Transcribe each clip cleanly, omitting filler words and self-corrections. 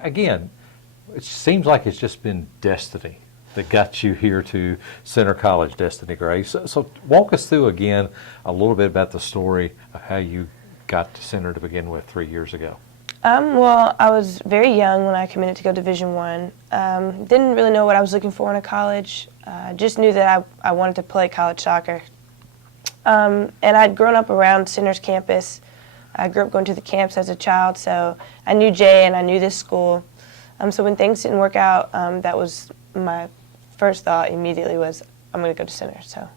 again, it seems like it's just been destiny that got you here to Center College, Destinie Graves. So walk us through again a little bit about the story of how you got to Center to begin with 3 years ago. Well, I was very young when I committed to go Division I. Didn't really know what I was looking for in a college. Just knew that I wanted to play college soccer. And I'd grown up around Center's campus. I grew up going to the camps as a child, so I knew Jay and I knew this school. So when things didn't work out, that was my first thought immediately was, I'm going to go to Center. So.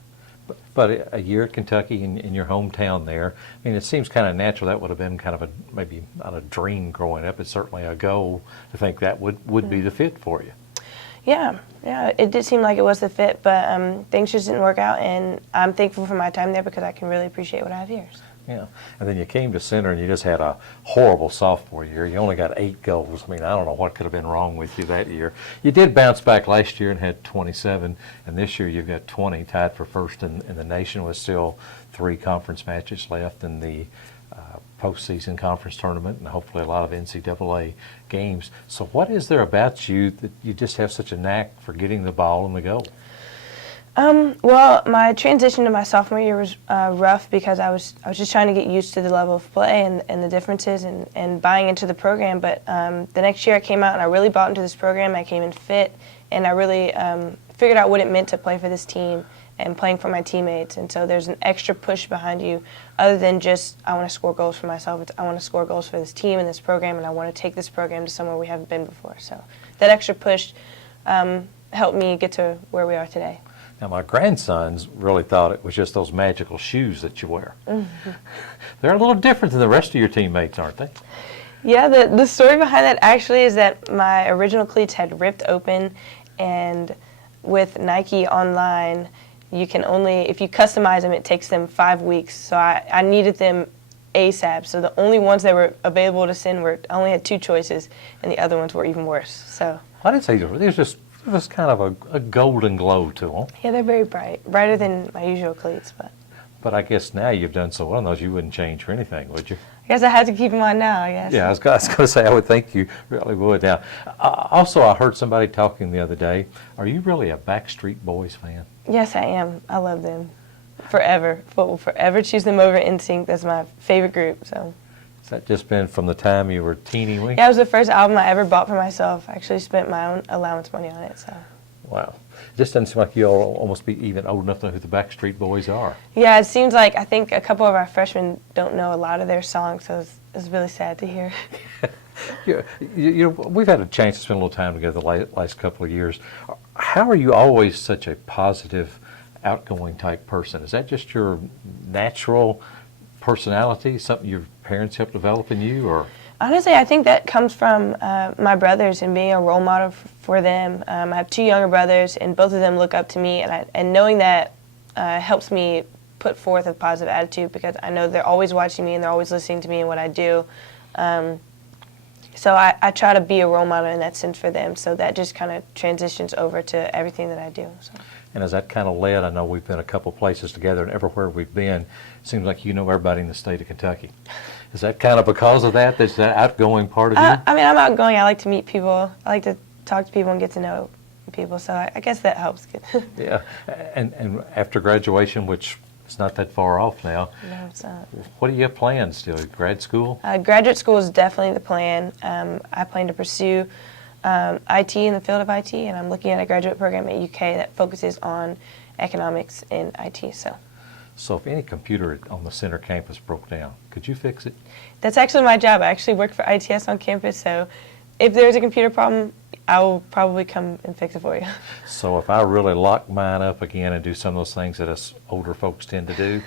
But a year at Kentucky in your hometown there, I mean, it seems kind of natural that would have been kind of maybe not a dream growing up. It's certainly a goal to think that would be the fit for you. Yeah, it did seem like it was the fit, but things just didn't work out, and I'm thankful for my time there because I can really appreciate what I have here. So. Yeah, and then you came to Center and you just had a horrible sophomore year. You only got 8 goals. I mean, I don't know what could have been wrong with you that year. You did bounce back last year and had 27, and this year you've got 20, tied for first in the nation with still 3 conference matches left in the postseason conference tournament and hopefully a lot of NCAA games. So what is there about you that you just have such a knack for getting the ball in the goal? Well, my transition to my sophomore year was rough because I was just trying to get used to the level of play and the differences and buying into the program. But the next year I came out and I really bought into this program. I came in fit, and I really figured out what it meant to play for this team and playing for my teammates. And so there's an extra push behind you other than just I want to score goals for myself. It's I want to score goals for this team and this program, and I want to take this program to somewhere we haven't been before. So that extra push helped me get to where we are today. Now, my grandsons really thought it was just those magical shoes that you wear. Mm-hmm. They're a little different than the rest of your teammates, aren't they? Yeah, the story behind that actually is that my original cleats had ripped open, and with Nike online, you can only, if you customize them, it takes them 5 weeks. So I needed them ASAP. So the only ones that were available to send I only had 2 choices, and the other ones were even worse. So I didn't say there's just kind of a golden glow to them. Yeah, they're very bright, brighter than my usual cleats. But I guess now you've done so well on those, you wouldn't change for anything, would you? I guess I had to keep them on now, I guess. Yeah, I was going to say, I would think you really would. Now, also, I heard somebody talking the other day. Are you really a Backstreet Boys fan? Yes, I am. I love them. Forever. Will forever choose them over NSYNC. That's my favorite group. So. Has that just been from the time you were teeny wee? Yeah, it was the first album I ever bought for myself. I actually spent my own allowance money on it. So. Wow. It just doesn't seem like you'll almost be even old enough to know who the Backstreet Boys are. Yeah, it seems like I think a couple of our freshmen don't know a lot of their songs, so it's really sad to hear. you know, we've had a chance to spend a little time together the last couple of years. How are you always such a positive, outgoing type person? Is that just your natural personality, something your parents helped develop in you, or? Honestly, I think that comes from my brothers and being a role model for them. I have 2 younger brothers, and both of them look up to me, and knowing that helps me put forth a positive attitude because I know they're always watching me and they're always listening to me and what I do. So I try to be a role model in that sense for them, so that just kind of transitions over to everything that I do. So. And has that kind of led, I know we've been a couple places together, and everywhere we've been, it seems like you know everybody in the state of Kentucky. Is that kind of because of that? That's that outgoing part of you? I mean, I'm outgoing. I like to meet people. I like to talk to people and get to know people, so I guess that helps. Yeah, and after graduation, which is not that far off now. No, it's not. What do you have planned still? Grad school? Graduate school is definitely the plan. I plan to pursue IT in the field of IT, and I'm looking at a graduate program at UK that focuses on economics in IT. So if any computer on the Center campus broke down, could you fix it? That's actually my job. I actually work for ITS on campus, so if there's a computer problem, I will probably come and fix it for you. So if I really lock mine up again and do some of those things that us older folks tend to do,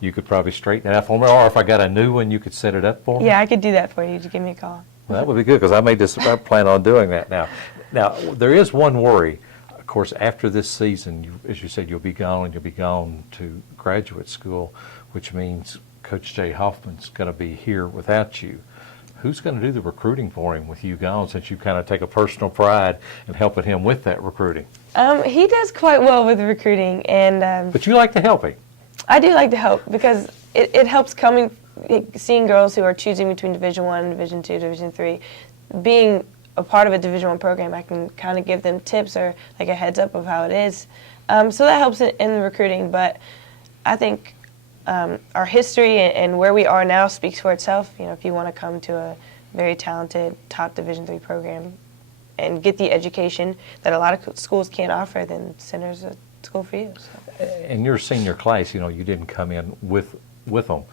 you could probably straighten it out for me, or if I got a new one, you could set it up for me? Yeah, I could do that for you. Just give me a call. Well, that would be good, because I plan on doing that now. Now, there is one worry. Of course, after this season, as you said, you'll be gone, and you'll be gone to graduate school, which means Coach Jay Hoffman's going to be here without you. Who's going to do the recruiting for him with you gone, since you kind of take a personal pride in helping him with that recruiting? He does quite well with recruiting, and but you like to help him. I do like to help because it helps seeing girls who are choosing between Division I, Division II, Division III, being a part of a Division I program, I can kind of give them tips or like a heads up of how it is. So that helps in the recruiting. But I think our history and where we are now speaks for itself. You know, if you want to come to a very talented top Division III program and get the education that a lot of schools can't offer, then Center's a school for you. So. In your senior class, you know, you didn't come in with them.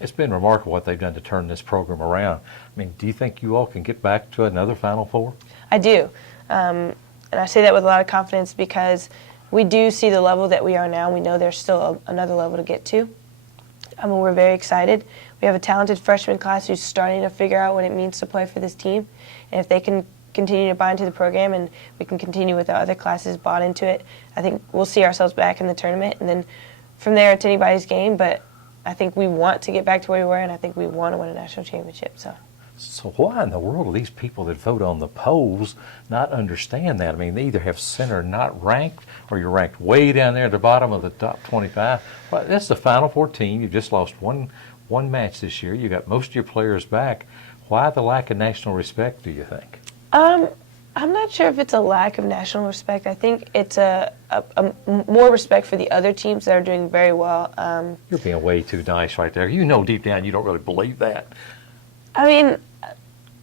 It's been remarkable what they've done to turn this program around. I mean, do you think you all can get back to another Final Four? I do. And I say that with a lot of confidence because we do see the level that we are now. We know there's still another level to get to. We're very excited. We have a talented freshman class who's starting to figure out what it means to play for this team. And if they can continue to buy into the program and we can continue with the other classes bought into it, I think we'll see ourselves back in the tournament. And then from there, it's anybody's game. But I think we want to get back to where we were, and I think we want to win a national championship. So why in the world do these people that vote on the polls not understand that? I mean, they either have Center not ranked or you're ranked way down there at the bottom of the top 25. Well, that's the Final Four team. You just lost one match this year. You got most of your players back. Why the lack of national respect, do you think? I'm not sure if it's a lack of national respect. I think it's a more respect for the other teams that are doing very well. You're being way too nice right there. You know deep down you don't really believe that. I mean,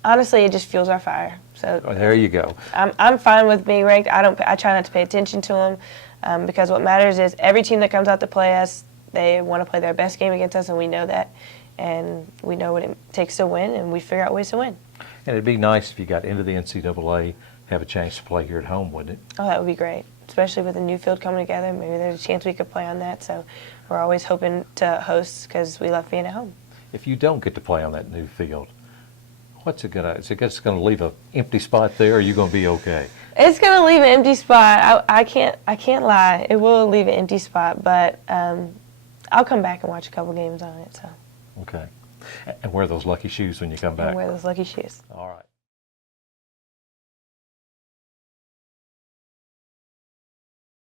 honestly, it just fuels our fire. So there you go. I'm fine with being ranked. I try not to pay attention to them because what matters is every team that comes out to play us, they want to play their best game against us, and we know that. And we know what it takes to win, and we figure out ways to win. And it'd be nice if you got into the NCAA, have a chance to play here at home, wouldn't it? Oh, that would be great, especially with the new field coming together. Maybe there's a chance we could play on that. So we're always hoping to host because we love being at home. If you don't get to play on that new field, what's it gonna? Is it just gonna leave an empty spot there, or are you gonna be okay? It's gonna leave an empty spot. I can't lie. It will leave an empty spot, but I'll come back and watch a couple games on it. So. Okay. And wear those lucky shoes when you come back. And wear those lucky shoes. All right.